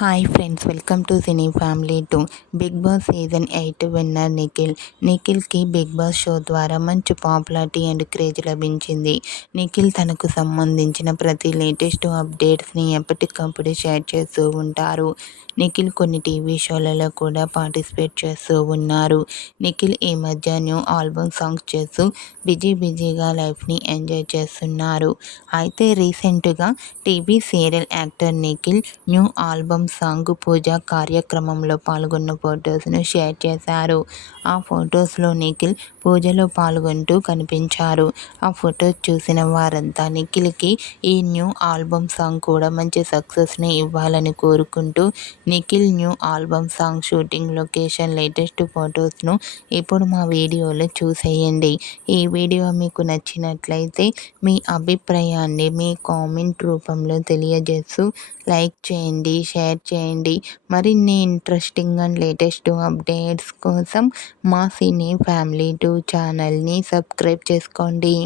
Hi friends, welcome to cine family 2. Bigg Boss season 8 winner Nikhil. నిఖిల్కి Bigg Boss show ద్వారా మంచి popularity and craze లభించింది. నిఖిల్ తనకు సంబంధించిన ప్రతి లేటెస్ట్ అప్డేట్స్ని ఎప్పటికప్పుడు షేర్ చేస్తూ ఉంటారు. నిఖిల్ కొన్ని టీవీ షోలలో కూడా పార్టిసిపేట్ చేస్తూ ఉన్నారు. నిఖిల్ ఈ మధ్య న్యూ ఆల్బమ్ సాంగ్స్ చేస్తూ బిజీగా లైఫ్ని ఎంజాయ్ చేస్తున్నారు. అయితే రీసెంట్గా TV serial actor Nikhil new album song పూజ కార్యక్రమంలో పాల్గొన్న ఫొటోస్ను షేర్ చేశారు. ఆ ఫొటోస్లో నిఖిల్ పూజలో పాల్గొంటూ కనిపించారు. ఆ ఫొటోస్ చూసిన వారంతా నిఖిల్కి ఈ న్యూ ఆల్బమ్ సాంగ్ కూడా మంచి సక్సెస్ని ఇవ్వాలని కోరుకుంటూ Nikhil new album song shooting location latest ఫొటోస్ను ఇప్పుడు మా వీడియోలో చూసేయండి. ఈ వీడియో మీకు నచ్చినట్లయితే మీ అభిప్రాయాన్ని మీ కామెంట్ రూపంలో తెలియజేస్తూ లైక్ చేయండి, షేర్ చేయండి. మరిన్ని ఇంట్రెస్టింగ్ అండ్ లేటెస్ట్ అప్డేట్స్ కోసం మా సినీ ఫ్యామిలీ 2 ఛానల్ని సబ్స్క్రైబ్ చేసుకోండి.